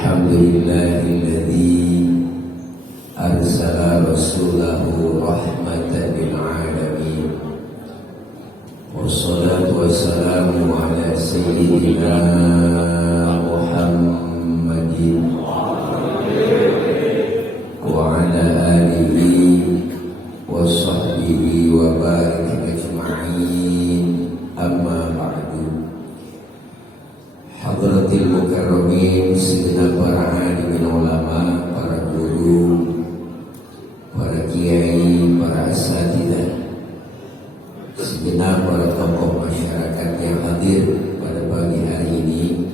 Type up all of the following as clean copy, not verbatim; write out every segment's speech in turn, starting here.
Alhamdulillahilladzi arsala rasulahu rahmatan lil alamin. Wassalatu wassalamu ala sayyidina Muhammadin wa ala alihi wa sahbihi wa barik ajma'in. Amma ba'du. Hadratil mukarramin, segenap para alimin ulama, para guru, para kiai, para asatidzah, segenap para tokoh masyarakat yang hadir pada pagi hari ini.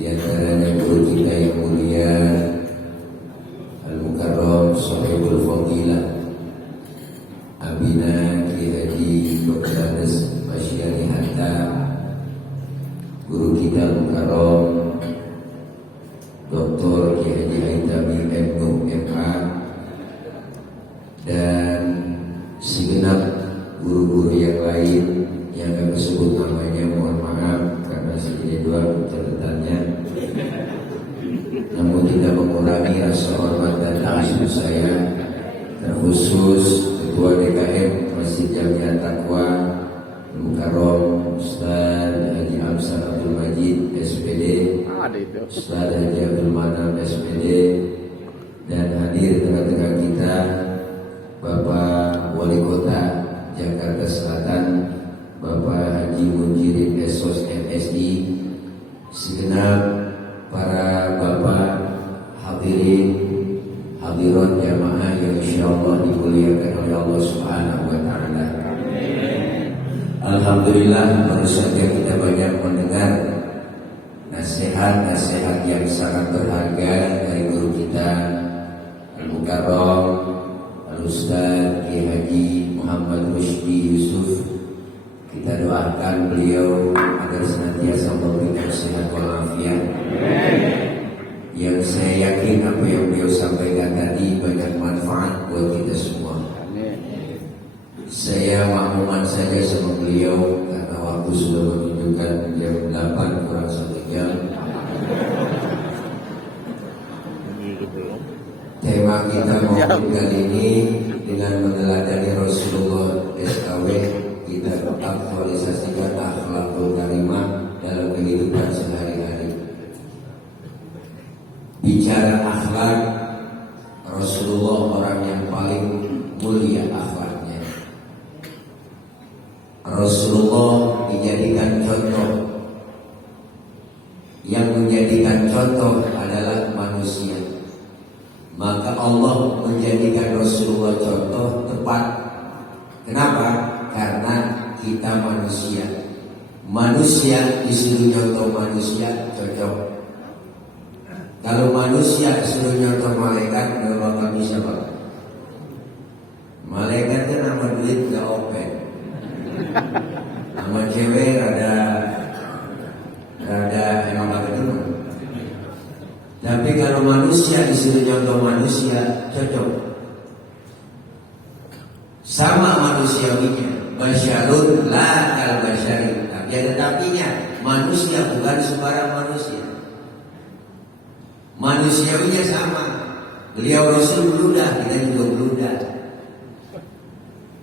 Di antaranya guru kita yang mulia Al-Mukarram Sahibul Fadilah Abina Kiai Haji Dr. Basyari Hatta, guru kita Mukarram Dr. Kiai Haji Haitami MA, dan segenap guru-guru yang lain yang kami sebut namanya, mohon maaf karena segini dua catatannya, namun tidak mengurangi rasa hormat dan ta'zim saya, terkhusus Ketua DKM Masjid Jamiah Taqwa Mukarram Ustaz Haji Amsar Abdul Majid SPD, Ustaz Haji Abdul Manam SPD, dan hadir tengah-tengah kita Bapak Wali Kota Jakarta Selatan Bapak Haji Munjirin Esos MSI, segenap para bapak hadirin hadirat jamaah yang insyaallah dimuliakan oleh Allah Subhanahu wa taala. Alhamdulillah, baru saja kita banyak mendengar nasihat-nasihat yang sangat berharga dari guru kita Al-Mukarram Al-Ustaz Kiai Haji Muhammad Rushdi Yusuf. Kita doakan beliau agar senantiasa memberikan sehat walafiat. Yang saya yakin apa yang beliau sampaikan tadi banyak manfaat buat kita semua. Saya makmuman saja sama beliau karena waktu sudah menunjukkan jam 8 kurang 1 jam. Tema kita maulid kali ini dengan meneladani Rasulullah SKW, kita aktualisasikan akhlakul karimah dalam kehidupan sehari-hari. Bicara akhlak, Rasulullah orang yang paling mulia akhlaknya. Rasulullah dijadikan contoh. Yang menjadikan contoh adalah manusia. Maka Allah menjadikan Rasulullah contoh tepat. Kenapa? Karena kita manusia. Manusia disuruh contoh manusia, cocok. Kalau manusia disuruh contoh malaikat, menurut kami siapa? Malaikat kan nama duit gak open. Nama cewek rada emang gak ketemu. Tapi kalau manusia disuruh contoh manusia, cocok. Sama manusiawinya. Basyarun la kal basyari. Tapi ada tapinya, manusia bukan sembarang manusia. Manusiawinya sama. Beliau Rasul beludah, kita juga beludah.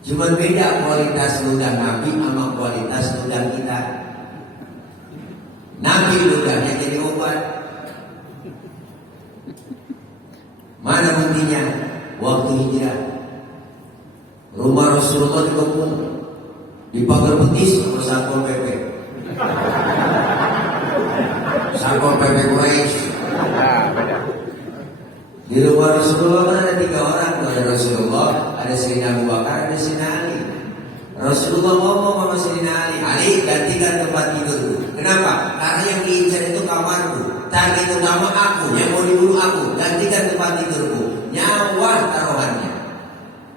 Cuma beda kualitas ludah Nabi sama kualitas ludah kita. Nabi ludahnya jadi obat. Mana buktinya? Waktu hijrah, rumah Rasulullah dikepung, dipagar betis sama Satpol PP. Satpol PP Quraisy. Di rumah Rasulullah ada 3 orang, ada Rasulullah, ada Sayyidina Abu Bakar, ada Sayyidina Ali. Rasulullah ngomong sama Sayyidina Ali, Ali gantikan tempat tidurku. Kenapa? Karena yang diincar itu kamarku, target utama aku, yang mau dibunuh aku. Gantikan tempat tidurku, nyawa taruhannya.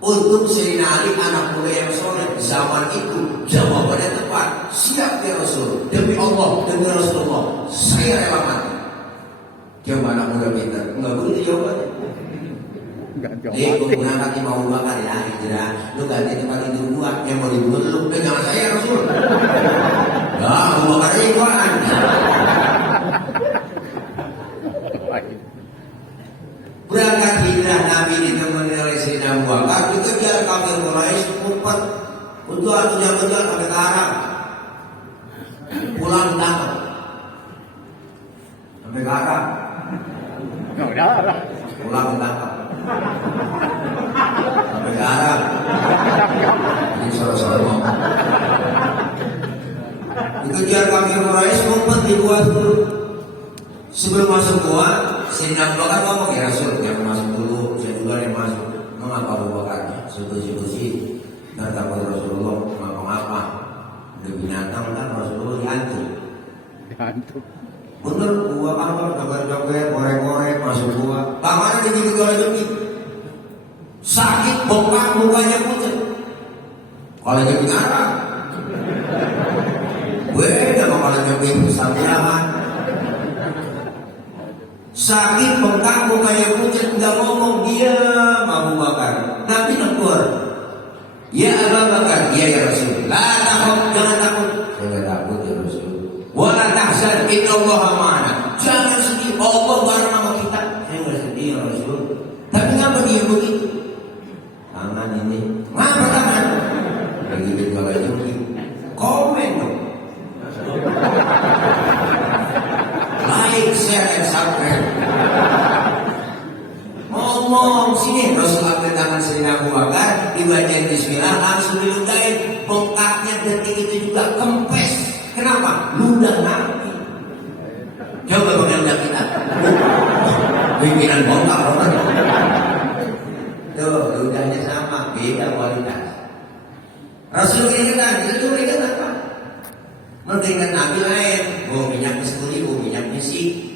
Untuk Sayyidina Ali, anak muda yang soleh zaman itu, jawabannya tepat. Siap ya Rasul, demi Allah, demi Rasulullah, saya rela mati. Coba anak muda pintar, enggak boleh jawabannya. Nih, gue punya kaki mau bakar ya, hijrah. Lu ganti tempat tidur gua, yang mau dibunuh lu. Dan jangan saya Rasul. Ya, Abu Bakar ini dikejar kafir Quraisy, kumpet, kejar sampai ke Arab, pulang ditangkap, sampai ke Arab, pulang ditangkap, sampai ke Arab, ini suara-suara ngomong. Dikejar kafir Quraisy, kumpet di gua dulu. Sebelum masuk gua, Sayyidina Abu Bakar ngomong, ya Rasul, yang masuk dulu, saya juga yang masuk. Mengapa Abu Bakar? Sebersih-bersih, dan takut Rasulullah ngapa-ngapa. Udah binatang kan Rasulullah dihantu. Bener, gua apa, joget-joget, korek-korek, masuk gua. Bagaimana dia jadi golek-golek? Sakit, bengkak, mukanya pucat. Kalau jadi ngarang, beda kalau jadi pesambilan. Sakit, bengkak, mukanya pucat, nggak ngomong, diam Abu Bakar. Nabi negur, ya Abu Bakar, ya Rasul, la takut, jangan takut. Saya nggak takut ya Rasul. Wala tahzan, innallaha ma'ana. Jangan sedih, Allah bareng sama kita. Saya nggak sedih ya Rasul. Tapi ngapa dia begitu? Tangan ini, ngapa tangan? Lagi berjualan joki. Komen dong. Like, share, and subscribe. Ngomong sini, Rasul ambil tangan Sayyidina Abu Bakar, dibacain Bismillah, langsung diludahin. Bengkaknya detik itu juga kempes. Kenapa? Ludah Nabi. Coba ludah kita. Pimpinan bongkar orang. Tuh, ludahnya sama, beda kualitas. Rasul ingatkan, itu ingat apa? Mengingat Nabi lain, minyak misturi, minyak misi.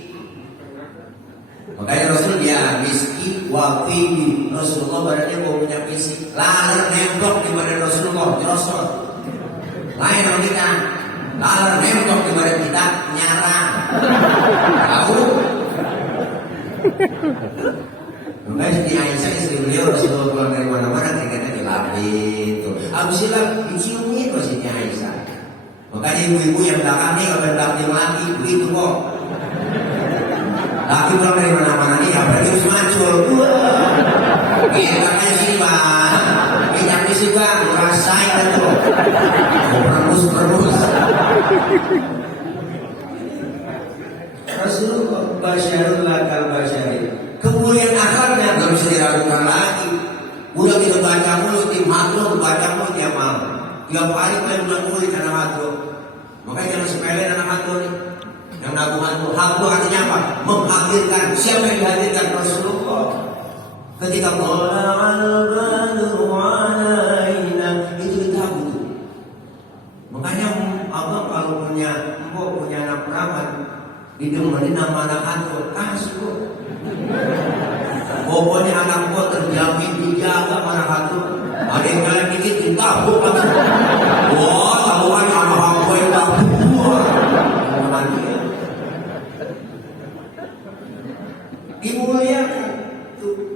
Makanya Rasul dia miski wafibi. Rasulullah badannya minyak misi. Laler nembok di badan Rasulullah, nyosot. Lain kalau kita, laler nembok di badan kita, nyarang. Tahu? Makanya Siti Aisyah istri beliau Rasulullah pulang dari mana-mana ternyata dilapit. Habis silap diciumin kok Siti Aisyah. Makanya ibu-ibu yang belakang nih kalau belakang lagi begitu kok. Laki pulang dari mana-mana nih apalagi harus mancul. Iya makanya sini bang, minyak isi bang, rasain kan tuh. Permus. Rasulullah basyarul lakal basyari. Kemuliaan akhlaknya nggak bisa diragukan lagi. Udah kita baca mulut, tim makhluk baca mulut tiap malam. Tiap hari main bulan mulut anak makhluk. Makanya jangan sepele anak makhluk nih. Yang nabuh makhluk. Makhluk artinya apa? Menghadirkan. Siapa yang dihadirkan? Rasulullah. Ketika Qula'al badru alaina, itu ditabuh. Makanya Allah kalau punya anak perawan, didemenin nama anak makhluk, kasih kok. Pokoknya anak gua terjamin dijaga mana hantu. Ada yang jalan dikit ditabuk lagi. Wah, tahuan anak gua yang tabuk gua. Mana dia? Dimuliakan.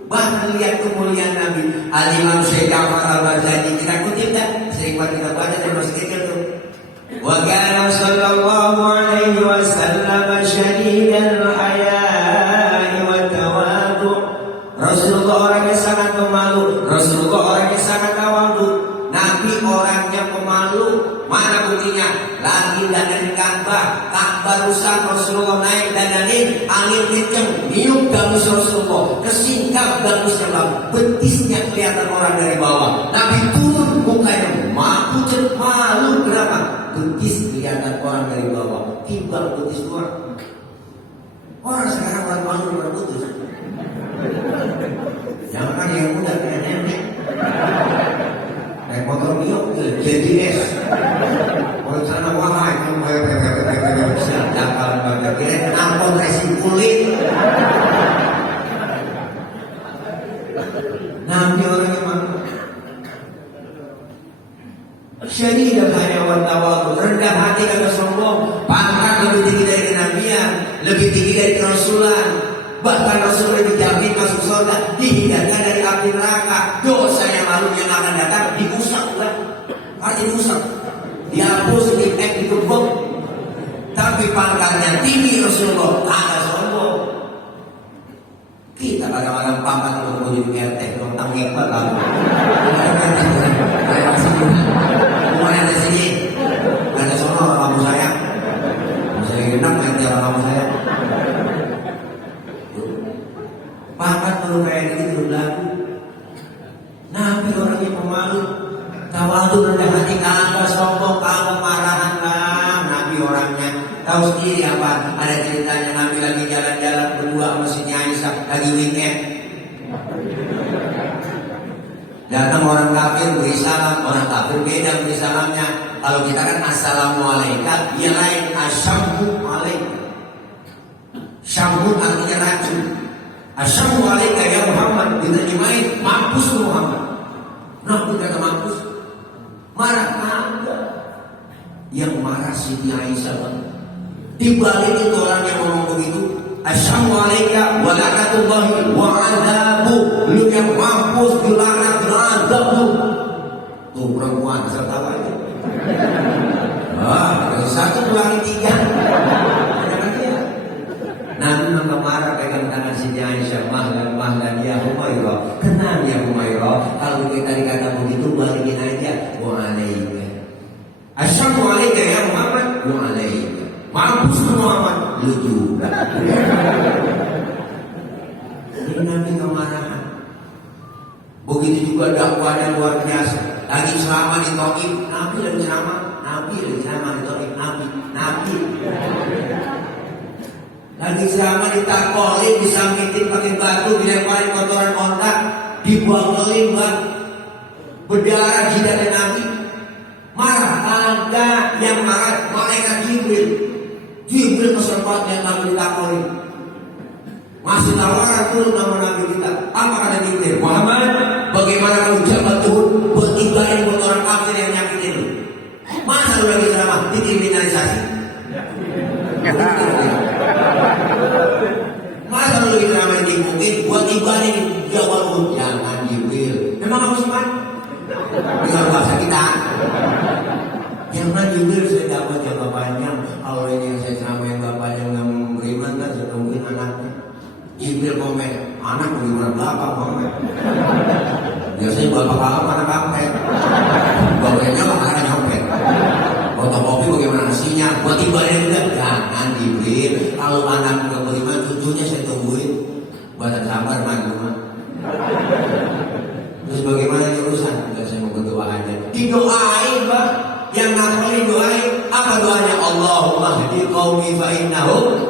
Bahkan lihat kemuliaan Nabi. Al-Imam Syekh Ja'far Al-Bazali, kita kutip dah. Sering kita baca dan masih kecil tuh. Wa kana sallallahu alaihi wasallam syadidal haya'i wa tawadhu. Rasulullah orangnya sangat pemalu. Rasulullah orangnya sangat tawadhu. Nabi orangnya pemalu. Mana buktinya? Lagi dandanin Ka'bah. Ka'bah rusak, Rasulullah naik dandanin, angin kenceng, niup gamis Rasulullah, kesingkap gamisnya bang, betisnya kelihatan orang dari bawah. Nabi turun mukanya pucat malu. Kenapa? Betis kelihatan orang dari bawah. Timbang betis luar. Orang sekarang orang malu berputus. Jangan kan yang muda kayak nenek. Naik motor biok JDS. Kalau sana wahai jangan baca kira kenapa racing kulit. Nanti orang yang mana? Syadidul haya wa tawadhu, rendah hati kata sombong, pangkat lebih tinggi dari kenabian, lebih tinggi dari kerasulan. Bahkan Rasulullah dijamin masuk surga, dihindarkan dari api neraka. Dosa yang lalu yang akan datang diusap kan? Arti diusap, dihapus, dikebuk. Tapi pangkatnya tinggi Rasulullah, ada sombong. Kita kadang-kadang pangkat untuk menjadi RT, tentang hebat lah. Pakat kalau kayak gitu berlaku. Nabi orangnya pemalu, tawadu, rendah hati, kagak sombong, kagak marahan bang. Nabi orangnya tahu sendiri apa? Ada ceritanya Nabi lagi jalan-jalan berdua sama si Aisyah lagi weekend. Datang orang kafir beri salam, orang kafir beda beri salamnya. Kalau kita kan assalamualaikum, dia lain assalamualaikum. Syambu artinya racun. Assalamualaikum ya Muhammad, diterjemahin mampus Muhammad. Nabi kata mampus, marah ada. Yang marah Siti Aisyah. Dibalik itu orang yang ngomong begitu, assalamualaikum warahmatullahi wabarakatuh. Lu yang mampus, dilaknat, diazab lu. Tuh perempuan tertawa aja. Dari satu ulangi tiga. Nabi marah pegang tangan Siti Aisyah, mahlan ya Humairah. Tenang ya Humairah, kalau kita dikata begitu balikin aja. Wa'alaika. Assalamualaikum ya Muhammad. Wa'alaika. Mampus Muhammad, lu juga. Ini Nabi kemarahan. Begitu juga dakwahnya luar biasa. Lagi ceramah di Taif, Nabi lagi ceramah di Taif, Nabi. Lagi ceramah ditakolin, disamitin pakai batu, dilemparin kotoran ontak, dibuangin bang, berdarah jidatnya Nabi. Marah, ada yang marah, malaikat Jibril ke tempatnya Nabi ditakolin. Masih tawaran turun nama Nabi kita. Apa kata Jibril? Muhammad, bagaimana kalau jabat Tuhun bertibain kotoran kafir yang nyakitin lu? Masa lu lagi ceramah dikriminalisasi? Masa lu lagi ceramah dimungkin buat ibadah jawab lu? Jangan Jibril. Memang kamu simpan? Dengan bahasa kita. Jangan Jibril, saya dapat jangka panjang. Kalau ini yang saya ceramain bapaknya nggak beriman kan sudah mungkin anaknya. Jibril komen, anak beriman bapak komen. Biasanya bapak anak kampret. Bapaknya anak nyopet. Fotokopi bagaimana hasilnya? Buat ibadah juga. Jangan Jibril. Kalau anak nggak beriman, cucunya saya tungguin. Buat sabar rumah. Terus bagaimana ini urusan? Enggak, saya mau berdoa aja. Didoain bang. Yang ngapain doain? Apa doanya? Allahumma hdi qaumi fa innahum.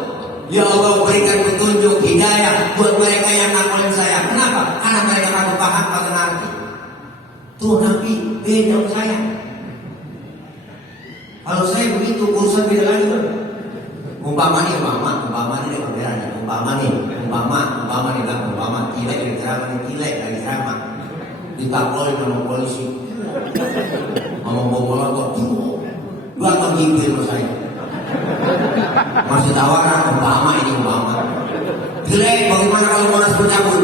Ya Allah, berikan petunjuk hidayah buat mereka yang ngapain saya. Kenapa? Karena mereka akan paham pada nanti. Tuh Nabi beda saya. Kalau saya begitu urusan beda lagi bang. Umpama nih tilek lagi ceramah ditakolin sama polisi, ngomong bola kok dua Jibril sama saya. Masih tawaran umpama tilek bagaimana kalau Monas bercabut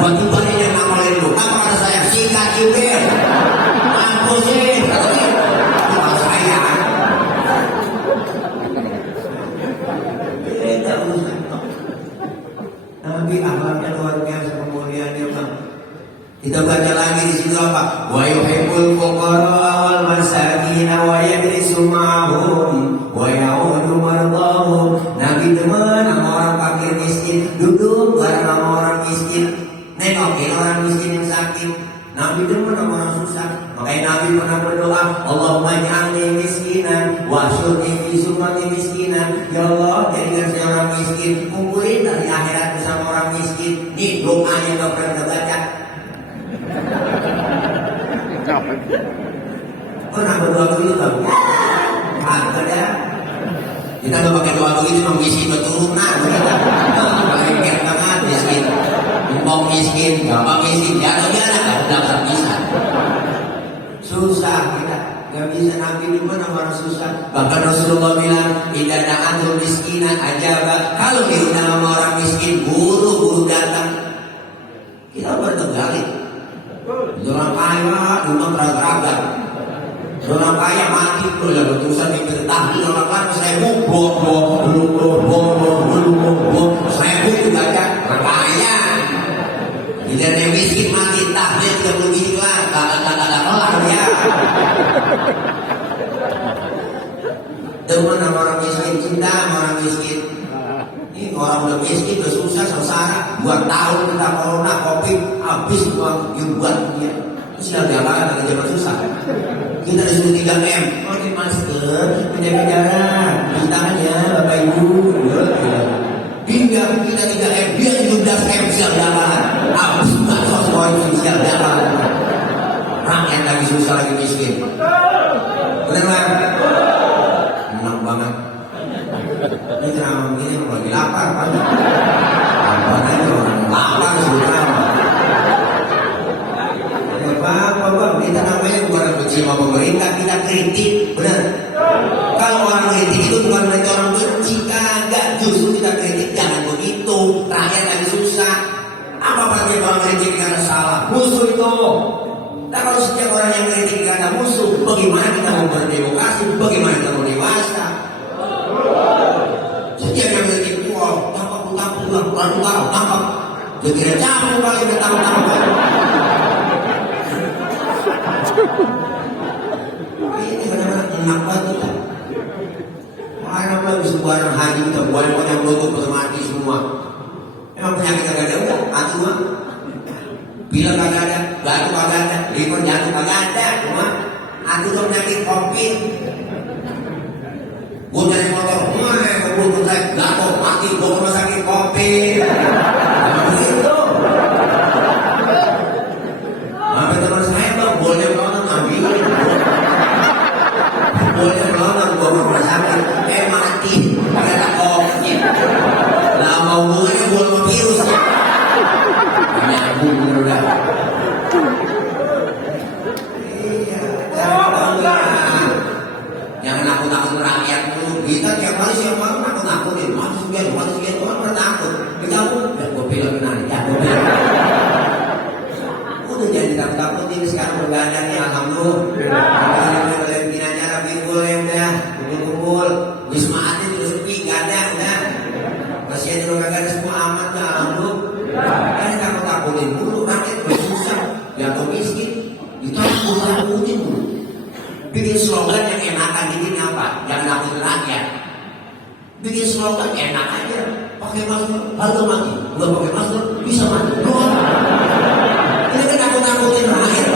buat ibadah yang nakolin lu. Apa kata saya? Sikat Jibril mampusin katanya saya. Beda urusan. Nabi akhlaknya luar biasa, kemuliaannya bang. Kita baca lagi di situ apa? Wa yuhibbul fuqara wal masakin wa yajlisu ma'hum wa ya'udu mardahum. Nabi teman sama orang fakir miskin, duduk bareng sama orang miskin, nengokin orang miskin yang sakit. Nabi demen sama orang susah. Makanya Nabi pernah berdoa, Allahumma ja'alni miskinan wa syurni fi sumati miskinan. Ya Allah, jadikan saya orang miskin, kumpulin dari akhirat bersama orang miskin. Nih doanya gak pernah kita baca. Pernah berdoa begitu bang? Ada ya. Kita gak pakai doa begitu, memang miskin keturunan. Baik banget miskin. Empok miskin, bapak miskin, jatuh gak dapat bisa. Susah kita, gak bisa. Nabi di mana orang susah. Bahkan Rasulullah bilang, tidak ada antum miskinan aja bang. Kalau diundang sama orang miskin, buru-buru datang. Kita bertegali. Orang kaya, rumah teragak. Orang kaya mati, boleh berusaha diberi orang kaya saya saya juga aja orang kaya. Bila yang miskin mati tahlil sudah begini lah, kata kelar ya. Teman orang miskin, cinta orang miskin. orang udah miskin, udah susah, sengsara, 2 tahun kita corona, covid, habis uang yang buat dia. Sudah diapakan dari zaman susah. Kita disuruh 3M, pakai masker, menjaga jarak, cuci tangan ya, Bapak Ibu. Hingga kita 3M, dia 17M siap diapakan. Habis bansos poin siap diapakan. Rakyat lagi susah, lagi miskin. Benar nggak? Enak banget. Ini ceramah begini lagi lapar kan? Lapar aja orang lapar sudah. Bapak, kita namanya bukan benci sama pemerintah, kita kritik, benar? Kalau orang kritik itu bukan berarti orang benci, kagak. Justru kita kritik, jangan begitu. Rakyat lagi susah. Apa artinya orang kritik karena salah? Musuh itu. Nah kalau setiap orang yang kritik kata musuh, bagaimana kita mau berdemokrasi? Bagaimana kita mau dewasa? Setiap yang kritik, wah, tangkap. Dia kira capek kali bertangkap. Ini benar-benar enak banget. Mana lagi sebuah haji kita buat yang tutup mati semua. Emang penyakit kagak ada udah, mati mah. Bila kagak ada, batu kagak ada, liver jatuh kagak ada, cuma aku tuh penyakit covid. Gue dari motor, gue jatuh mati, gue rumah sakit covid. Begitu. Sampai teman saya bang, boleh nonton ambil. Boleh nonton, gue rumah sakit, mati, kagak covid. Lah mau hubungannya gue sama virus. Nyambung udah. Iya, jangan nakut-nakut rakyat dulu. Kita tiap hari siapa malam nakut-nakutin. Masuk sekian, orang pernah takut. Kamu, ya gue bilang ya gue bilang. Udah jadi takut-takutin sekarang bergadang ya, alhamdulillah. Kalau bikin acara kumpul ya udah, kumpul. Wisma Atlet juga sepi, gak ada, udah. Pasien juga gak ada, semua aman ya, alhamdulillah. Kan takut-takutin dulu, rakyat bersusah, jatuh miskin. Itu harus takutin dulu. Bikin slogan yang enakan ini apa? Jangan nakutin rakyat. Bikin slogan enak aja. Pakai masker, harga mati. Gak pakai masker, bisa mati. Ini kan nakut-nakutin rakyat.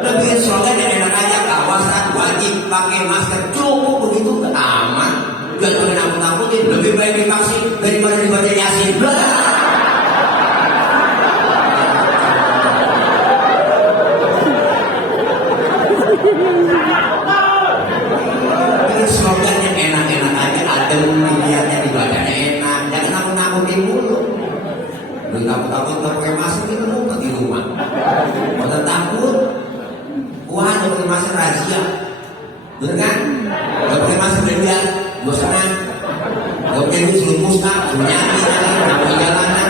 Udah bikin slogan yang enak aja. Kawasan wajib pakai masker. Cukup begitu, gak aman. Gak boleh nakut-nakutin. Lebih baik divaksin daripada dibaca Yasin. Ini slogan yang enak-enak aja, adem, dilihatnya dibacanya enak, jangan nakut-nakutin dulu. Lu takut-takut gak pakai masker itu ngumpet di rumah. Kalau takut, wah gak pakai masker rahasia, bener kan? Gak pakai masker dilihat, gue senang. Gak pakai duit suruh musnah, suruh nyari, gak pakai jalanan.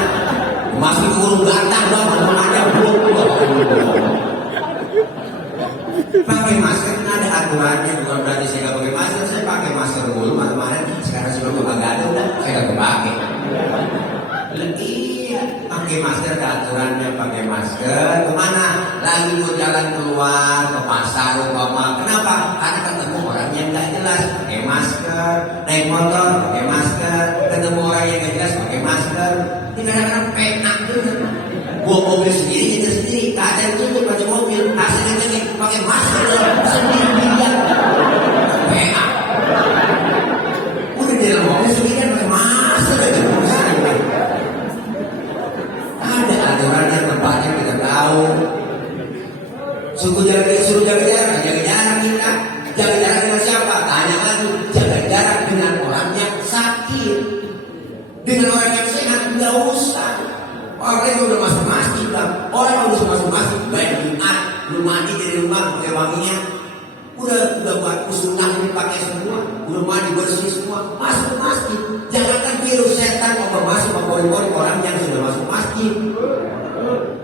Masih kurung gantang dong, ngomong aja belum. Pakai masker ada aturannya, bukan berarti saya nggak pakai masker. Saya pakai masker dulu kemarin, sekarang sudah gue nggak ada, udah saya nggak pakai. Iya, pakai masker ada aturannya, pakai masker. Kemana? Lagi mau jalan keluar ke pasar, umpama. Kenapa? Karena ketemu orang yang nggak jelas, pakai masker. Naik motor, pakai masker. Ketemu orang yang nggak jelas, pakai masker. Ini kadang-kadang penak tuh. Gua mobil sendiri, nyetir sendiri, kaca tutup pakai mobil, hasilnya lagi pakai masker sendiri dia. PA. Udah di dalam mobil sendiri pakai masker aja. Ada aturannya, tempatnya kita tahu. Suruh jaga jarak kita. Jaga jarak dengan siapa? Tanya lagi. Jaga jarak dengan orang yang sakit. Dengan orang yang sehat nggak usah. Orang yang udah masuk masjid bang, orang yang udah masuk masjid, baik Jumat, belum mandi dari rumah pakai wanginya, udah buat usulan ini pakai semua, belum mandi bersih semua, masuk masjid. Jangankan virus setan mau masuk ke pori-pori orang yang sudah masuk masjid.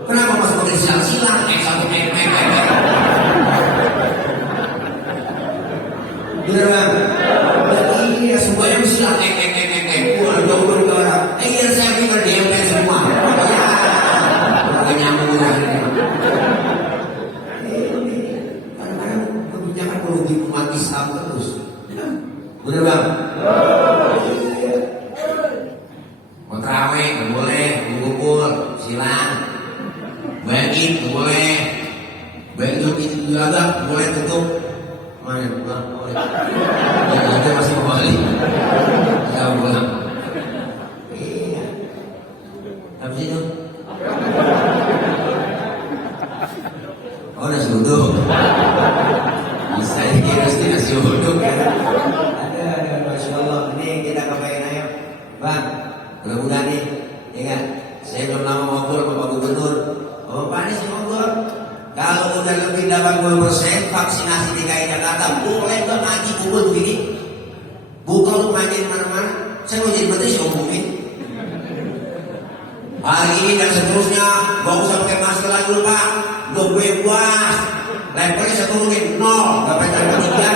Kenapa masuk pakai silang-silang? Bener bang? Iya semuanya silang, jauh-jauh ke orang. Iya saya pikir dia semua. Kadang-kadang kebijakan merugi umat Islam terus. Bener bang? mudah-mudahan nih, ya kan? Saya belum lama ngobrol sama Pak Gubernur. Bapak ini sih ngobrol. Kalau udah lebih 80% vaksinasi DKI Jakarta, boleh nggak ngaji kubur begini? Bukan untuk ngaji mana-mana. Saya mau jadi menteri, saya umumin. Hari ini dan seterusnya, gak usah pakai masker lagi dulu Pak. Udah gue puas. Levelnya saya turunin 0, gak pakai tiga.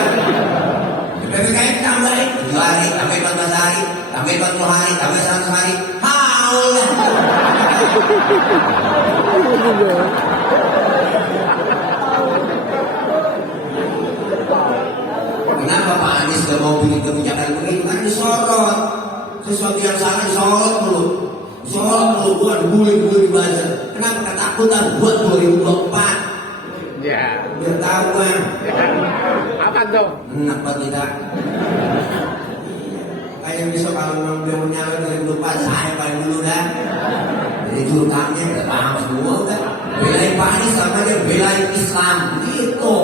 PPKM tambahin 7 hari, tambah 14 hari, tambah 40 hari, tambah 100 hari. Haul. Kenapa Pak Anies gak mau bikin kebijakan begini? Kan disorot. Sesuatu yang salah disorot dulu. Disorot dulu, buat dibully dibaca. Kenapa ketakutan buat 2024? Ya. Biar tahu kan. Apa tuh? Kenapa tidak? Kayak besok kalau mau nyala 2024 saya paling dulu dah. Jadi jurukamnya udah paham semua udah. Belain Pak Anies sama dia belain Islam gitu.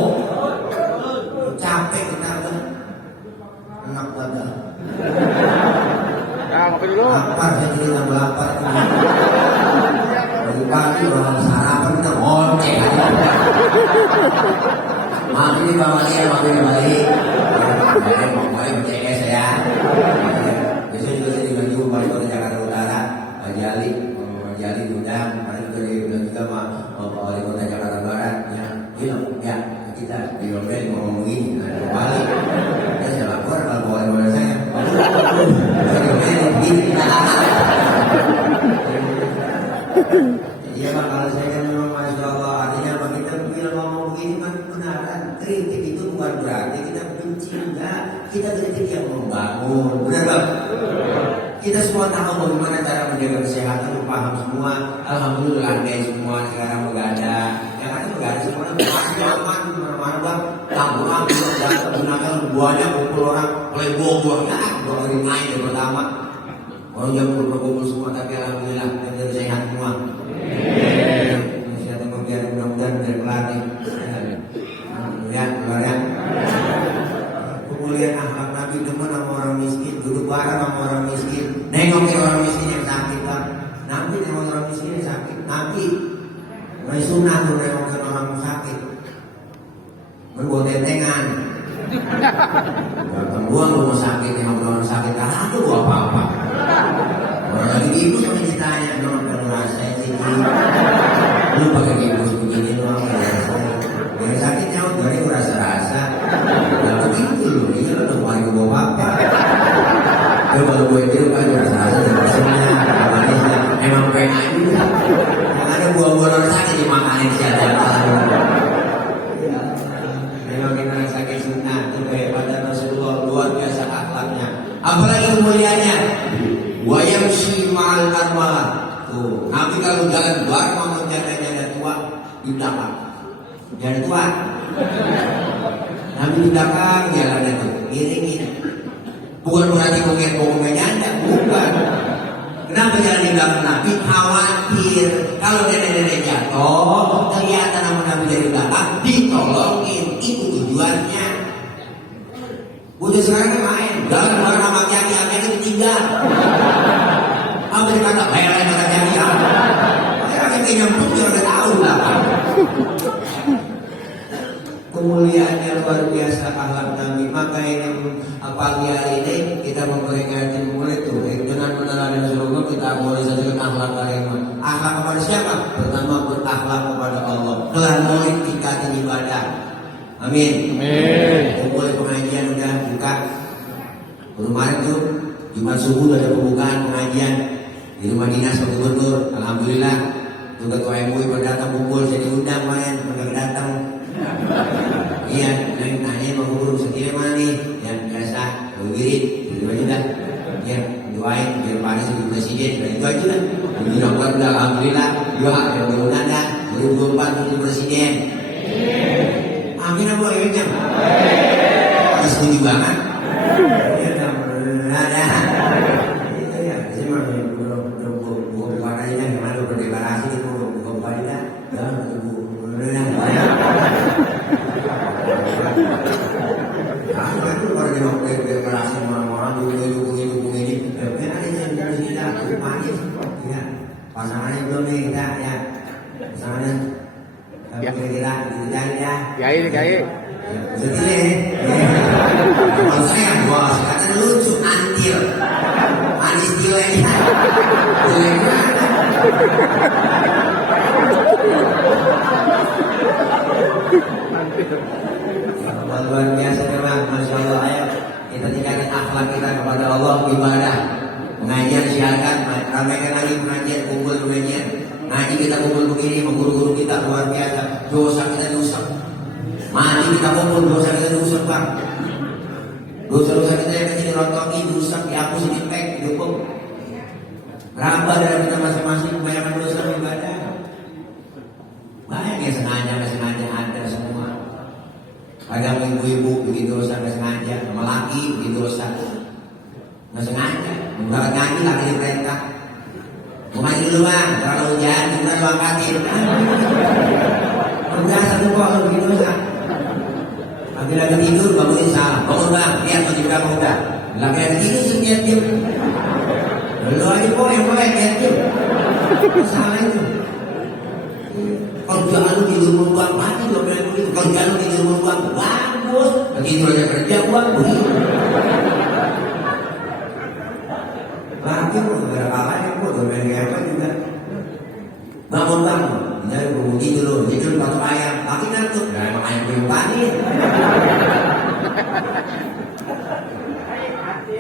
Capek kita udah. Enak banget. Ya, ngopi dulu. Lapar saya jadi tambah lapar. Dari pagi orang sarapan kita ngoceh aja. Maaf ini Pak Wali ya, maaf ini balik. Saya mau CS ya. Besok juga saya dibantu Wali Kota Jakarta Utara, Pak Jali. Pak Jali diundang, kemarin juga diundang juga sama Pak Wali Kota Jakarta Barat. Ya, kita di London ngomong begini, ada Wali. Saya lapor kalau Wali Kota saya. Iya Pak, kalau saya kan memang Masya Allah, artinya apa kita bilang ngomong begini kan kebenaran. Kritik itu bukan berarti kita benci, enggak. Kita kritik yang membangun, benar Pak? Kita semua tahu bagaimana cara menjaga kesehatan, paham semua. Alhamdulillah deh semua sekarang begadang. Yang ada begadang semuanya masih aman, mana-mana Bang. Tamburan, gunakan buahnya kumpul orang, mulai bogor ya, orang main yang pertama. Orang yang berkumpul semua, tapi alhamdulillah menjadi sehat semua. Sehat yang biar mudah-mudahan biar kelar nih. Ya, keluar ya. Kemuliaan akhlak Nabi demen sama orang miskin, duduk bareng sama orang miskin, nengokin orang miskin yang sakit Pak. Nabi nengok orang miskin yang sakit, Nabi mulai sunnah tuh nengokin orang sakit. Membuat tentengan. Datang buang rumah sakit nengok orang sakit, tak ada apa-apa. Orang lagi ibu sama ditanya, non kalau rasa sih, lu pakai ibu begini doang ya. Yang sakitnya dari rasa-rasa, nggak begitu loh, iya lo udah paling bawa apa? Coba lu gue itu kan rasa-rasa rasanya, emang pengen juga. Yang ada buah-buah orang sakit dimakanin siapa? Memang kita orang sakit sunnah, itu kayak pada Rasulullah luar biasa akhlaknya. Apalagi kemuliaannya. Wayamshi ma'al armalah. Tuh, Nabi kalau jalan bareng sama janda-janda tua di belakang. Janda tua. Nabi di belakang jalannya tuh, iringin. Bukan berarti bongkar janda, bukan. Kenapa jalan di belakang Nabi? Khawatir kalau nenek-nenek jatuh, kelihatan sama Nabi dari belakang, ditolongin. Itu tujuannya. Udah sekarang kan main, jalan bareng sama aki-aki ditinggal. Apa dikata bayar lagi kata jadi apa? Bayar lagi nyambung dia udah tahu lah. Kemuliaannya luar biasa akhlak Nabi. Maka ini pagi hari ini kita memperingati murid itu dengan meneladani Rasulullah kita aktualisasikan akhlak karimah. Akhlak kepada siapa? Pertama berakhlak kepada Allah. Kelar murid tingkatin ibadah. Amin. Amin. Kumpul pengajian udah buka. Kemarin tuh Jumat subuh ada pembukaan pengajian di rumah dinas Pak Gubernur. Alhamdulillah tuh ketua MUI pada datang kumpul, saya diundang kemarin, pada datang. Iya, nanya Pak Gubernur setia mana nih? Yang biasa, wirid, itu aja dah. Ya, doain biar Pak Anies jadi presiden, itu aja dah. Mudah-mudahan alhamdulillah, doa yang mudah-mudahan dah 2024 jadi presiden. Amin apa ya? Harus setuju banget. Ada. Itu ya, saya mah bukan aja gimana berdeklarasi itu bukan aja. Ya, Aku itu kalau deklarasi orang-orang dukung ini, tapi ada yang dari sini, Pasangannya belum nih kita ya. Pasangannya. Ya. Kira-kira ditanya ya. Kiai. Jadi kalau saya bos, kata lucu antil, anis tilenya, luar biasa memang, masya Allah. Ayo kita tingkatkan akhlak kita kepada Allah, ibadah, mengajar silakan, ramaikan lagi pengajian, kumpul pengajian, ngaji kita kumpul begini, mengguru-guru kita luar biasa, dosa kita dosa. Mati kita kumpul, dosa kita diusap bang. Dosa-dosa kita yang kecil rontokin, diusap, dihapus, dipek, dihukum. Rambah dari kita masing-masing, kebanyakan dosa ibadah. Banyak yang sengaja, nggak sengaja ada semua. Kadang ibu-ibu bikin dosa nggak sengaja, sama laki bikin dosa nggak sengaja. Berangkat ngaji lagi diperintah. Mau ngaji dulu bang, kalau hujan, kita lu angkatin. Udah satu kok lu bikin dosa. Lagi tidur bangunin salah, bangun bang, lihat mau juga mau udah. Lagi tidur setiap jam. Lo aja kok yang boleh lihat jam. Salah itu. Kalau jangan lu tidur meluang mati lo bilang begitu. Kalau jangan lu tidur meluang bagus. Begitu aja kerja uang begitu. Lagi kok gara kalahnya kok domain apa juga. Bangun bangun. Jadi begitu lo, tidur patok ayam, lagi ngantuk. Nah emang ayam punya panik.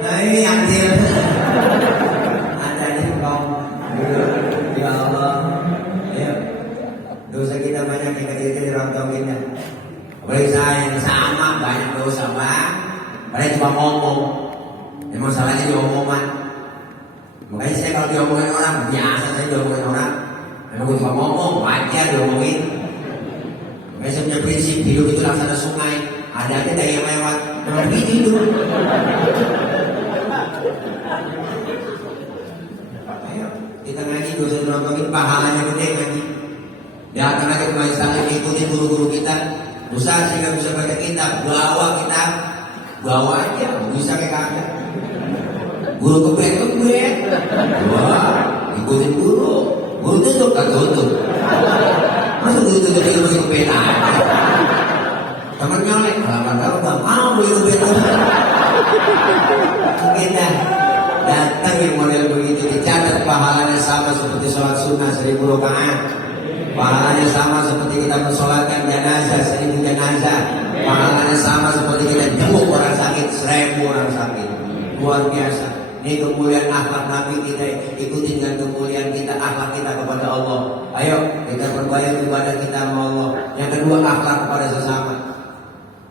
Nah ini yang dia ada di kau. Ya Allah. Ya. Dosa kita banyak yang kecil-kecil dirontongin ya. Apalagi saya yang sama banyak dosa bang. Padahal cuma ngomong. Emang salahnya diomongan. Makanya saya kalau diomongin orang biasa saya diomongin orang. Emang gue cuma ngomong wajar diomongin. Makanya saya punya prinsip hidup itu laksana sungai. Ada aja dari yang lewat. Emang begini hidup. Ayo kita ngaji dosa dirontongin pahalanya gede ngaji. Datang aja ke majelis ikutin guru-guru kita. Ustaz sehingga bisa baca kitab, bawa kitab, bawa aja, bisa kayak kagak. Guru kebet, wah, ikutin guru, guru tutup kan tutup. Masa guru tutup dia masih kebet aja. Temen nyolek, kalau bang mau beli kebet aja. Kita datang yang model begitu dicatat pahalanya sama seperti sholat sunnah 1000 rakaat. Pahalanya sama seperti kita mensolatkan jenazah 1000 jenazah. Pahalanya sama seperti kita jenguk orang sakit 1000 orang sakit. Luar biasa. Ini kemuliaan akhlak Nabi kita ikuti dengan kemuliaan kita akhlak kita kepada Allah. Ayo kita perbaiki ibadah kita sama Allah. Yang kedua akhlak kepada sesama.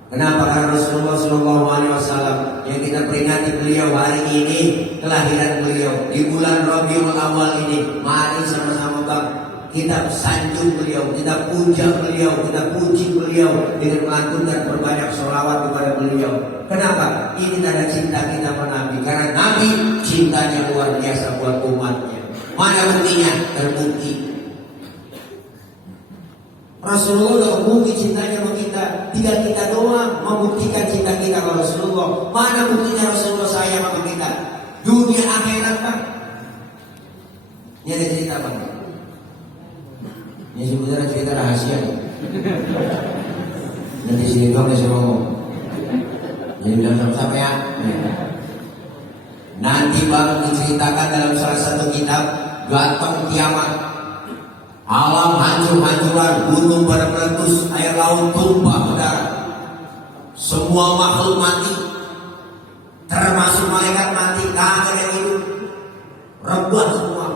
Kenapa? Karena Rasulullah SAW yang kita peringati beliau hari ini kelahiran beliau di bulan Rabiul Awal ini. Mari sama-sama bang. Kita sanjung beliau, kita puja beliau, kita puji beliau dengan melantunkan berbanyak sholawat kepada beliau. Kenapa? Ini tanda cinta kita pada Nabi. Karena Nabi cintanya luar biasa buat umatnya. Mana buktinya? Terbukti. Rasulullah sudah membukti cintanya sama kita. Tinggal kita doang membuktikan cinta kita kepada Rasulullah. Mana buktinya Rasulullah sayang sama kita? Dunia akhirat Pak. Ini ada cerita Pak. Ini sebenarnya cerita rahasia. Nanti sini doang saya ngomong. Jadi bilang sama-sama ya. Nanti baru diceritakan dalam salah satu kitab datang kiamat. Alam hancur-hancuran, gunung pada meletus, air laut tumpah berdarah. Semua makhluk mati, termasuk malaikat mati, kagak yang hidup, rebah semua.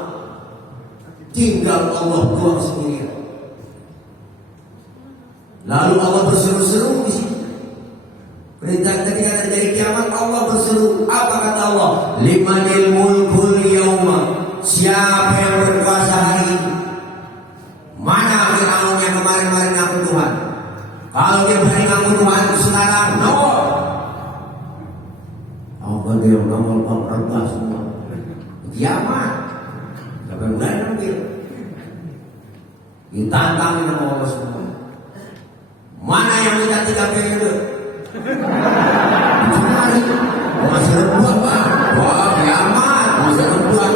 Tinggal Allah doang sendirian. Lalu Allah berseru-seru di sini. Perintah ketika terjadi kiamat Allah berseru. Apa kata Allah? Limanil mulkul yauma. Siapa yang berkuasa hari ini? Mana Fir'aun yang kemarin-kemarin ngaku Tuhan? Kalau dia berani ngaku Tuhan sekarang, no. Allah dia yang ngomong rebah semua. Kiamat. Siapa yang berani ambil? Ditantangin sama Allah semua. Mana yang minta 3 periode? Cari. Masih rebuan Pak. Wah kiamat. Masih rebuan.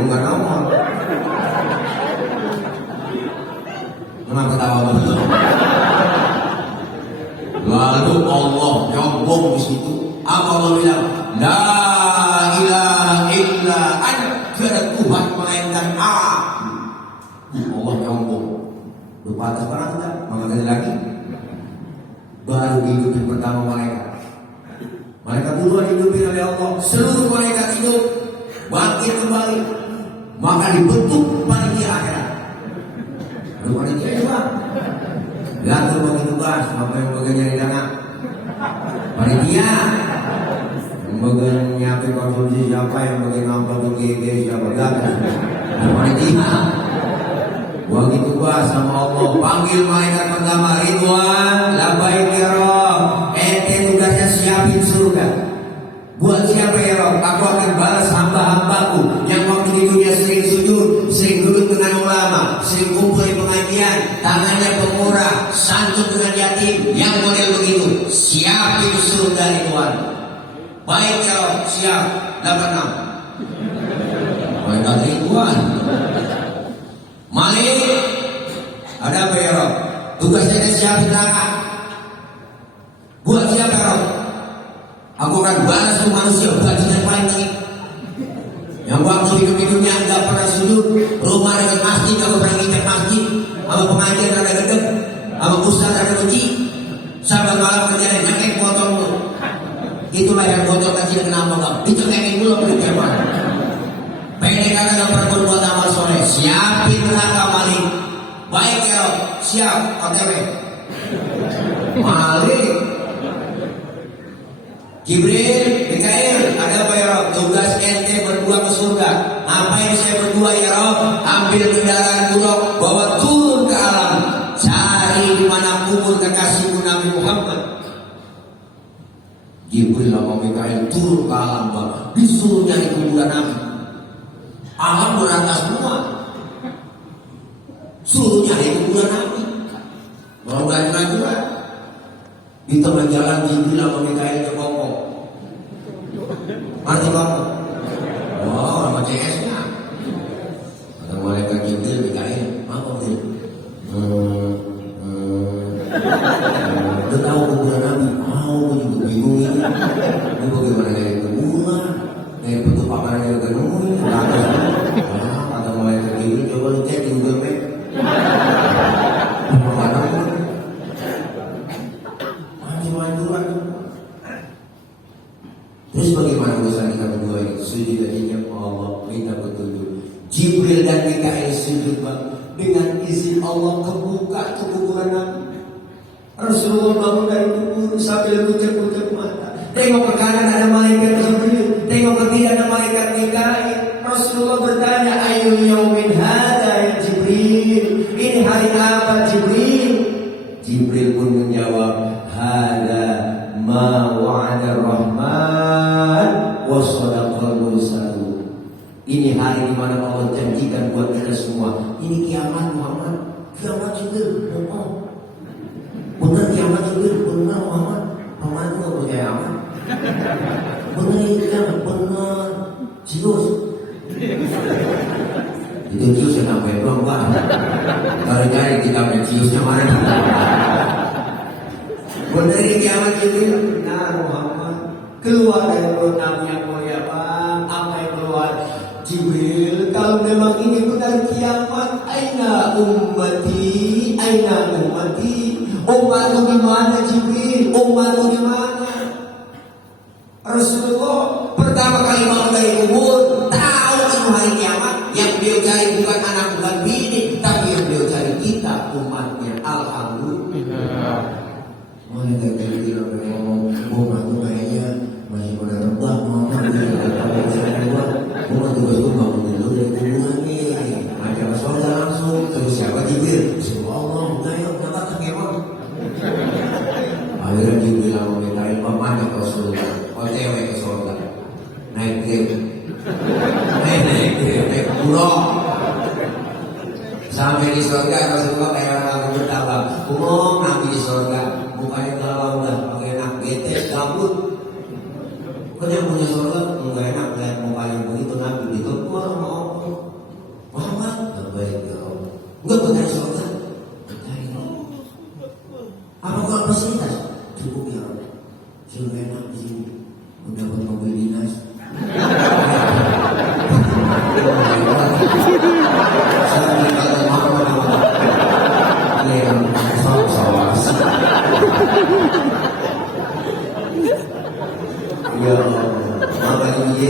Enggak nomor. Pantas barang tidak? Maka lagi baru hidupin pertama malaikat. Malaikat duluan hidupin oleh Allah. Seluruh malaikat hidup bangkit kembali. Maka dibentuk panitia akhirat. Lalu panitia juga diatur bagi tugas. Apa yang bagian dari dana? Panitia bagian nyiapin konsumsi siapa, yang bagian amplop GG siapa, diatur. Panitia bagi tugas sama Allah. Panggil malaikat pertama, Ridwan, labbaik ya Rabb. Ente tugasnya siapin surga. Buat siapa ya Rabb? Aku akan balas hamba-hambaku yang waktu di dunia sering sujud, sering duduk dengan ulama, sering kumpul di pengajian, tangannya pemurah, santun dengan yatim, yang model begitu. Siapin surga Ridwan. Baik ya Rabb, siap. 86. Malaikat Ridwan. Malik, ada apa ya Rob? Tugasnya siapin neraka. Buat siapa Rob? Aku akan balas tuh manusia buat yang paling tinggi. Yang waktu hidup-hidupnya enggak pernah sujud, rumah dengan masjid, enggak pernah nginjak masjid, sama pengajian ada gedeg, sama ustaz ada benci, sahabat malam kerjanya nyakek botol mulu. Itulah yang botol kecil kenapa enggak? Dicekekin dulu kerja mana? Pendek kata yang pernah berbuat amal soleh. Siapin neraka Malik. Baik ya Rob. Siap OTW. Malik. Jibril, Mikail, ada apa ya Rob? Tugas ente berdua ke surga. Ngapain saya berdua ya Rob? Ambil kendaraan bulog, bawa turun ke alam. Cari di mana kubur kekasihku Nabi Muhammad. Jibril sama Mikail turun ke alam, Bapak. Disuruh nyari kuburan Nabi. Alam berangkat semua. Suruh nyari kuburan Nabi. Mau gajuan. Di tengah jalan Jibril sama Mikail ke Koko. Arti Koko? Oh, nama CS-nya. Kata malaikat Jibril, Mikail, apa Jibril? Udah tahu kuburan Nabi? Gue juga bingung ini. Ini bagaimana dari kuburan? Dari bentuk paparan yang ketemu ini. Kata malaikat Jibril, coba lu cek di Google Map. Terus bagaimana urusan kita berdua ini? Sujud tadinya Allah minta petunjuk. Jibril dan Mikail sujud Bang. Dengan izin Allah kebuka ke kuburan Nabi. Rasulullah bangun dari kubur sambil kucek-kucek mata. Tengok ke kanan ada malaikat Jibril, tengok ke kiri ada malaikat Mikail. Rasulullah bertanya, ayu yaumin hada ya Jibril? Ini hari apa Jibril? Jibril pun menjawab, hada ma wa'ada Rahman wa sadaqal mursalun. Ini hari di mana Allah janjikan buat kita semua. Ini kiamat Muhammad. Kiamat Jibril. Benar kiamat Jibril. Benar Muhammad. Muhammad itu gak percaya amat. Benar ini kiamat. Benar. Jius. Itu Jius yang sampai belum Pak. Kalau cari kita punya Jiusnya mana? Benar ini kiamat Jibril. Benar Muhammad. Keluar dari mulut Nabi yang mulia Bang. Apa yang keluar? Jibril, kalau memang ini benar kiamat, aina ummati, aina ummati. Umatku di mana Jibril? Umatku di mana? Rasulullah pertama kali bangun dari kubur, tahu itu hari kiamat. Yang beliau cari bukan anak bukan bini, tapi yang beliau cari kita umatnya. Alhamdulillah. Mulai dari kita ngomong, umatku kayaknya masih pada rebah, bukan tugas gue bangun dulu dari kuburan nih. Ajak sholat langsung. Terus siapa Jibril? Allah, ayo nyatakan kemon. Akhirnya Jibril sama Mikail pemana ke surga. OTW ke surga. Naik grab. Naik pulau. Sampai di surga Rasulullah kayak orang bertambah. Umum Nabi di surga. Bukannya kalau udah pakai enak getes gabut. Kau yang punya surga enggak enak lihat mukanya begitu Nabi itu keluar sama Allah. Muhammad terbaik ya Allah. Enggak benar surga. Apa kau fasilitas? Cukup ya Allah. Surga enak di sini. Mendapat mobil dinas. Saya kata Muhammad.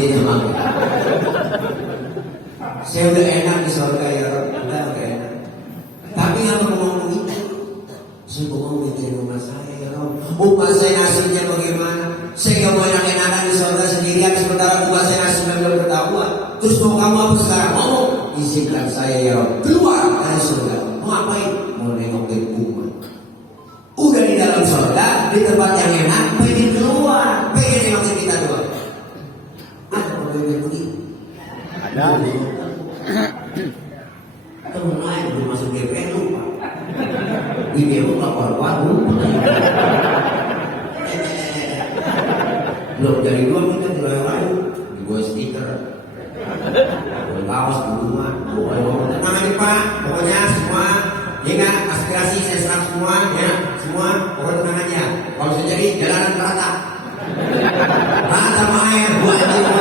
itu mah. Saya udah enak di surga ya Rob, udah enak. Tapi yang ngomong itu, saya mau bikin rumah saya ya Rob. Upah saya nasibnya bagaimana? Saya gak mau enak-enakan di surga sendirian sementara upah saya nasibnya belum ketahuan. Terus mau kamu apa sekarang? Mau izinkan saya ya Rob keluar dari surga. Mau ngapain? Mau nengokin umat. Udah di dalam surga, di tempat yang enak, pengen keluar, pengen nengokin kita doang. Mau pengen begitu? Ada. Temen lain belum masuk DPR lupa. Ini aku lapor warung. Belum jadi dua kita di lain di bawah stiker. Kaos di rumah. Tenang aja Pak, pokoknya semua ingat aspirasi saya serap semua ya, semua pokoknya tenang aja. Kalau saya jadi jalanan rata, rata sama air, buat aja.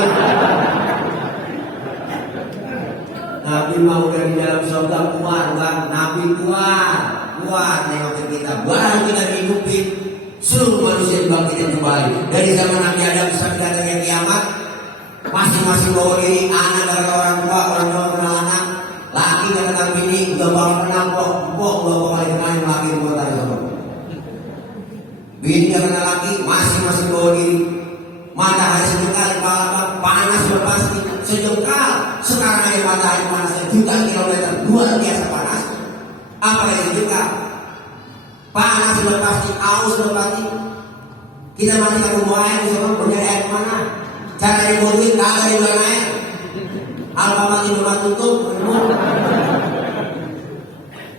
Nabi mau dari dalam surga keluar, bang. Nabi keluar nengokin kita. Baru kita hidupin seluruh manusia dibangkitkan kembali. Dari zaman Nabi Adam sampai datangnya kiamat, masing-masing bawa diri, anak dari orang tua kenal anak, laki dan kenal bini, udah bawa kenal kok, udah bawa kali laki buat tadi sama. Bini dan kenal laki, masing-masing bawa diri. Matahari sejengkal, panas berpasti sejengkal. Sekarang aja matahari panasnya jutaan kilometer, luar biasa panas. Apa yang sejengkal? Panas berpasti, aus berpasti. Kita mati ke rumah air, misalkan punya air mana? Cara dibuatin, kagak di bulan air. Alfamart di rumah tutup,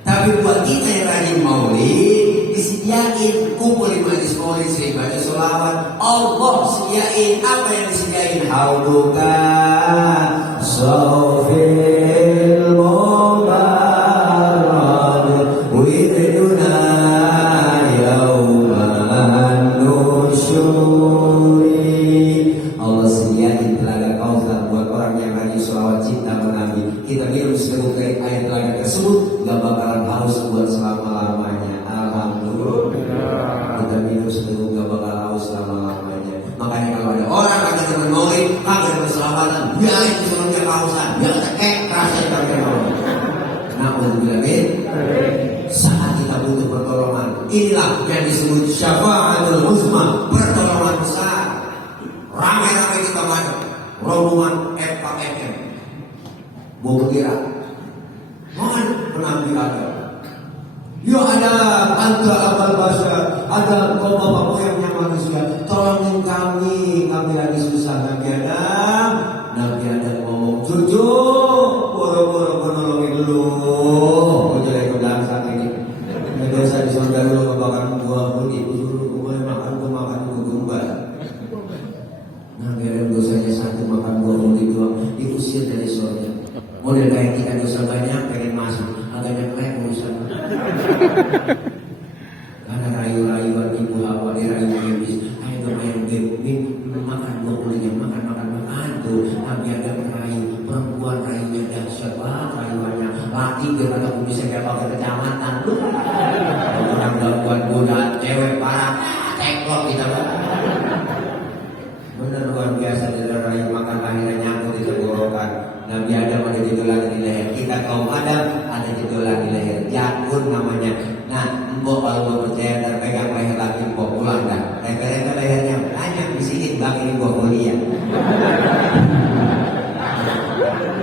tapi buat kita yang rajin maulid, disediain kumpul di majlis maulid, sering baca sholawat. Allah sediain apa yang disediain? Hauduka sofil mubarak wiriduna yauman nusyuri. Allah sediain telaga kausar buat orang yang rajin sholawat cinta Nabi. Kita minum seteguk air telaga tersebut, gak bakalan haus buat selama-lamanya. Alhamdulillah. Kita minum seteguk gak bakal haus selama-lamanya. Makanya kalau ada orang kagak temen maulid, kagak ada keselamatan, biarin keselamatan kehausan, jangan cekek rasain kagak maulid. Kenapa dibilangin? Saat kita butuh pertolongan, inilah yang disebut syafaatul uzma, pertolongan besar. Ramai-ramai kita maju, rombongan FKM, Bogor mohon penampi ada. Ya ada anta abal basar, ada kau bapak moyangnya manusia, tolongin kami lagi susah. Nabi Adam ngomong jujur, boro-boro nolongin dulu. Kau jelek udah saat ini. Biasa di surga dulu kebakaran buah putih, dulu gue makan gumbar. Nabi Adam dosanya satu, makan buah putih doang, diusir dari surga. Model kayak kita dosa banyak, pengen masuk, agaknya kayak urusan. Karena rayu-rayuan ibu Hawa, dirayu iblis, ayo main game, makan buah putihnya, makan tuh. Nabi ada merayu, perempuan rayunya dahsyat banget rayuannya. Laki dia kata bisa kayak pakai kecamatan tuh. Orang gangguan godaan cewek parah, teklok kita banget. Bener luar biasa dia rayu, makan akhirnya nyangkut di tenggorokan. Nabi Adam ada jedolan di leher, kita kaum Adam ada jedolan di leher, jakun namanya. Nah, mbok kalau mau percaya dan pegang leher lagi, mbok pulang dah. Leher lehernya banyak di sini, bang ini buah mulia.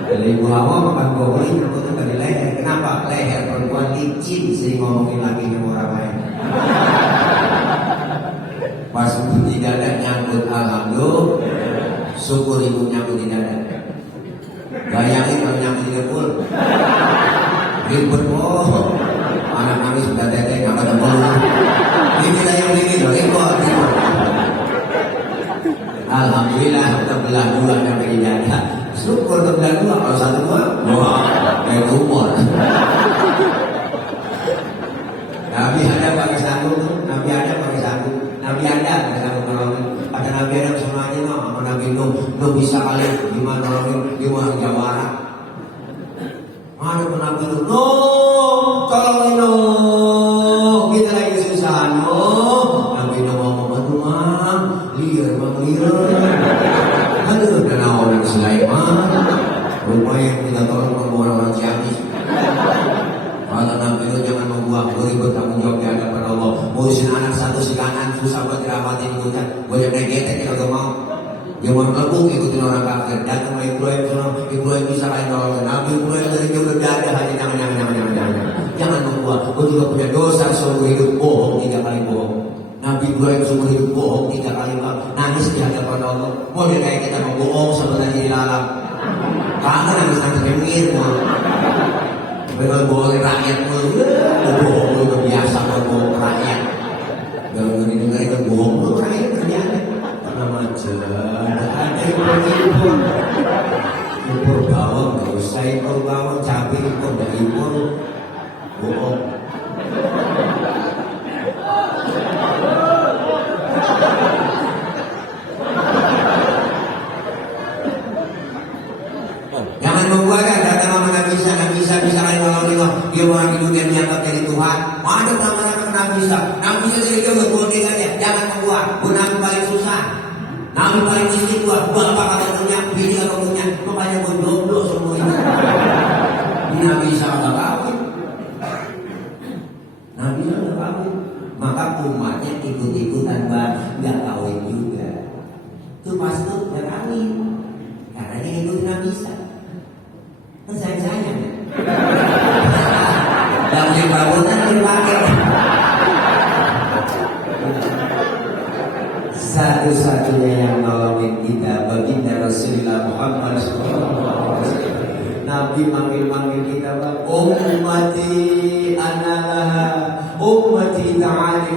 Dari ibu Hawa makan buah mulia, nyangkutnya di leher. Kenapa? Leher perempuan licin, sering ngomongin lagi sama orang lain. Pas di dada nyangkut, alhamdulillah. Syukur ibu nyangkut di dada. Bayangin kalau nyangkut di dapur, ribet anak nangis sudah teteh nggak pada pulang. Ini yang begini loh, ribet. Alhamdulillah kita belah dua sampai di dada. Syukur terbelah dua, kalau satu dua, wah kayak umur. Nabi ada pakai sanggup tuh, Nabi ada pakai sanggup, Nabi ada pakai sanggup nolongin. Kata Nabi ada semuanya no, sama Nabi Nuh bisa kali gimana nolongin, gimana jawara. Mana pun Nabi Nuh, tolongin Nuh, kita lagi susah Nuh. Nabi Nuh ngomong, aduh mang, liar, aduh kenapa? sibuk ikutin orang kafir. Dan sama Ibrahim bisa kain nolongin. Nabi Ibrahim dari jauh berdadah aja jangan membuat. Kau juga punya dosa seumur hidup bohong 3 kali bohong. Nabi Ibrahim seumur hidup bohong 3 kali nangis di hadapan Allah. Boleh kayak kita mau bohong sebenarnya di dalam. Kamu nangis memir mau. Mereka bohongin rakyat mulu. Bohong mulu kebiasa bohong rakyat. Kalau dengar itu bohong mulu rakyat kerjanya. Karena macam ada impor bawang nggak usah impor bawang, cabai impor nggak impor. Bohong. Jangan membuat datang sama Nabi Isa kali nolong dia orang di dunia dianggap jadi Tuhan. Mana nama Nabi Isa jadi dia berbonding aja. Jangan membuat. Nabi paling susah. Nabi paling istiqomah. Bapak kata punya, bini kata punya. Makanya jomblo semua ini. Nabi Isa kata kawin. Nabi Isa kata kawin. Maka umatnya ikut-ikutan nggak kawin juga. Itu pasti nggak kawin. Karena dia ikut Nabi Isa. Kan sayang-sayang. Dan yang perabotan dipakai. Satu-satunya yang nolongin kita baginda Rasulullah Muhammad SAW. Nabi manggil-manggil kita, ummati analah, ummati ta'ali,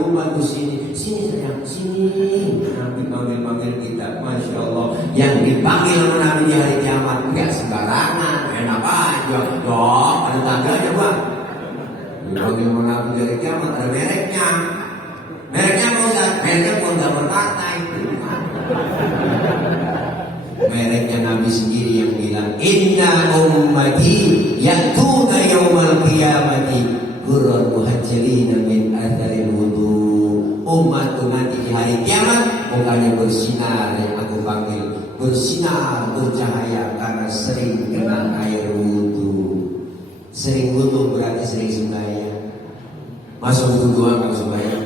umatku sini sayang, sini. Nabi manggil-manggil kita, Masya Allah. Yang dipanggil oleh Nabi di hari kiamat enggak sembarangan, enak aja. Dok, ada tangganya bang. Dipanggil oleh Nabi di hari kiamat ada mereknya. Mereknya apa Ustaz? Mereknya Polda berpartai. Mereknya Nabi sendiri yang bilang, inna ummati ya'tuna yawmal qiyamati ghurran muhajjalina min atharil wudu. Umatku nanti di hari kiamat mukanya bersinar, yang aku panggil bersinar, bercahaya karena sering kena air wudu. Sering wudu berarti sering sembahyang. Masa wudu doang kalau sembahyang?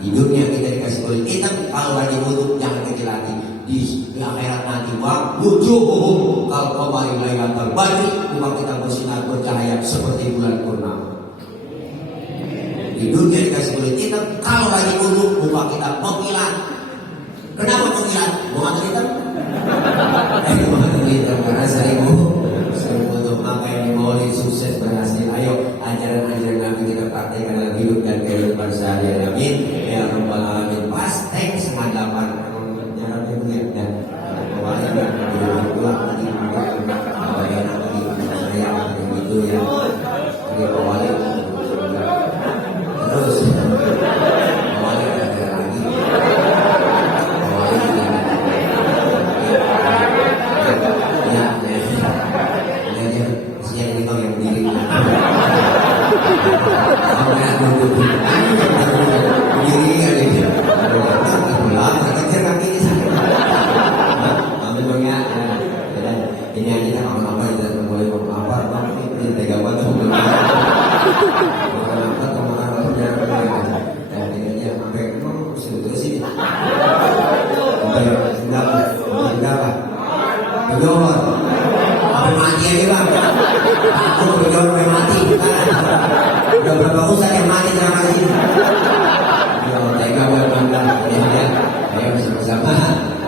Di dunia kita dikasih kulit hitam, kalau lagi wudu jangan kecil hati. Di akhirat nanti wujuh kalau kembali lailatul badri, muka kita bersinar bercahaya seperti bulan purnama. Di dunia dikasih kulit hitam, kalau lagi wudu muka kita mengkilat. Kenapa mengkilat? Muka hitam? Muka hitam karena sering wudu. Maka yang dimulai sukses berhasil. Ayo ajaran-ajaran Nabi kita praktekkan dalam hidup dan kehidupan sehari-hari. Amin. Ya Rabbal Alamin. Pasti semadapan. Jangan dilihat dan kemarin pulang lagi bagian lagi saya begitu ya. Jadi kembali terus kembali ada lagi. Siang ini kau yang diri. Diri ada dia. Kecil kaki ini sakit. Ambil banyak. Ini aja tak apa-apa kita boleh apa ini tega banget ngomong. Apa kemarin udah dan ini dia sampai sebetulnya sih. Enggak. Bejor. Apa mati aja bang? Aku bejor sampai mati. Udah berapa ustaz yang mati terang sini? Tega banget ya. Ayo bersama-sama.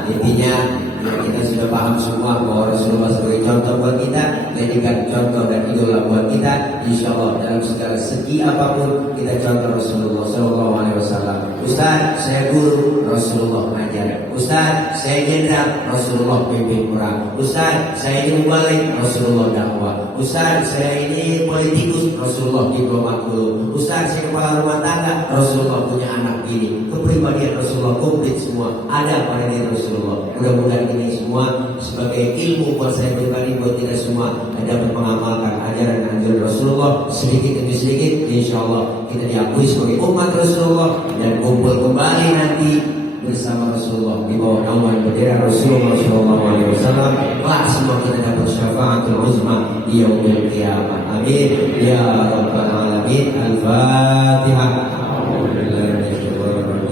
Intinya kita sudah paham semua bahwa Rasulullah sebagai contoh buat kita, jadikan contoh dan idola buat kita. Insya Allah dalam segala segi apapun kita contoh Rasulullah SAW. Ustaz, saya guru, Rasulullah ngajar. Ustaz, saya jenderal, Rasulullah pimpin orang. Ustaz, saya ini mubalik, Rasulullah dakwah. Ustaz, saya ini politikus, Rasulullah diplomat dulu. Ustaz, saya kepala rumah tangga, Rasulullah punya anak ini. Kepribadian Rasulullah komplit semua ada pada diri Rasulullah. Mudah-mudahan ini semua sebagai ilmu buat saya pribadi, buat kita semua dapat mengamalkan ajaran-ajaran Rasulullah sedikit demi sedikit. Insya Allah kita diakui sebagai umat Rasulullah dan kumpul kembali nanti bersama Rasulullah di bawah naungan bendera Rasulullah SAW. Lah semua kita dapat syafaatul uzma di yaumil qiyamah. Amin ya rabbal alamin. Al-Fatihah.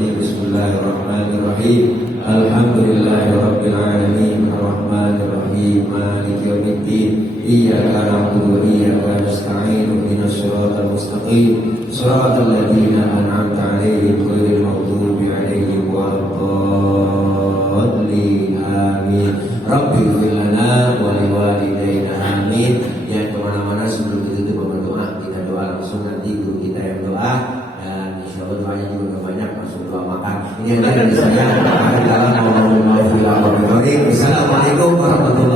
Bismillahirrahmanirrahim. Bismillahirrahmanirrahim. Alhamdulillahirabbil alamin arrahmanir rahim maliki yaumiddin iyyaka na'budu wa iyyaka nasta'in ihdinas siratal mustaqim siratal ladzina an'amta 'alaihim ghairil maghdubi 'alaihim waladdallin amin. Rabbi ighfir lana wa liwalidayna amin. Yang kemana-mana sebelum itu berdoa, kita doa langsung, nanti guru kita yang doa, dan insya Allah doanya juga banyak masuk doa makan. Ini yang dari saya. Assalamualaikum warahmatullahi wabarakatuh.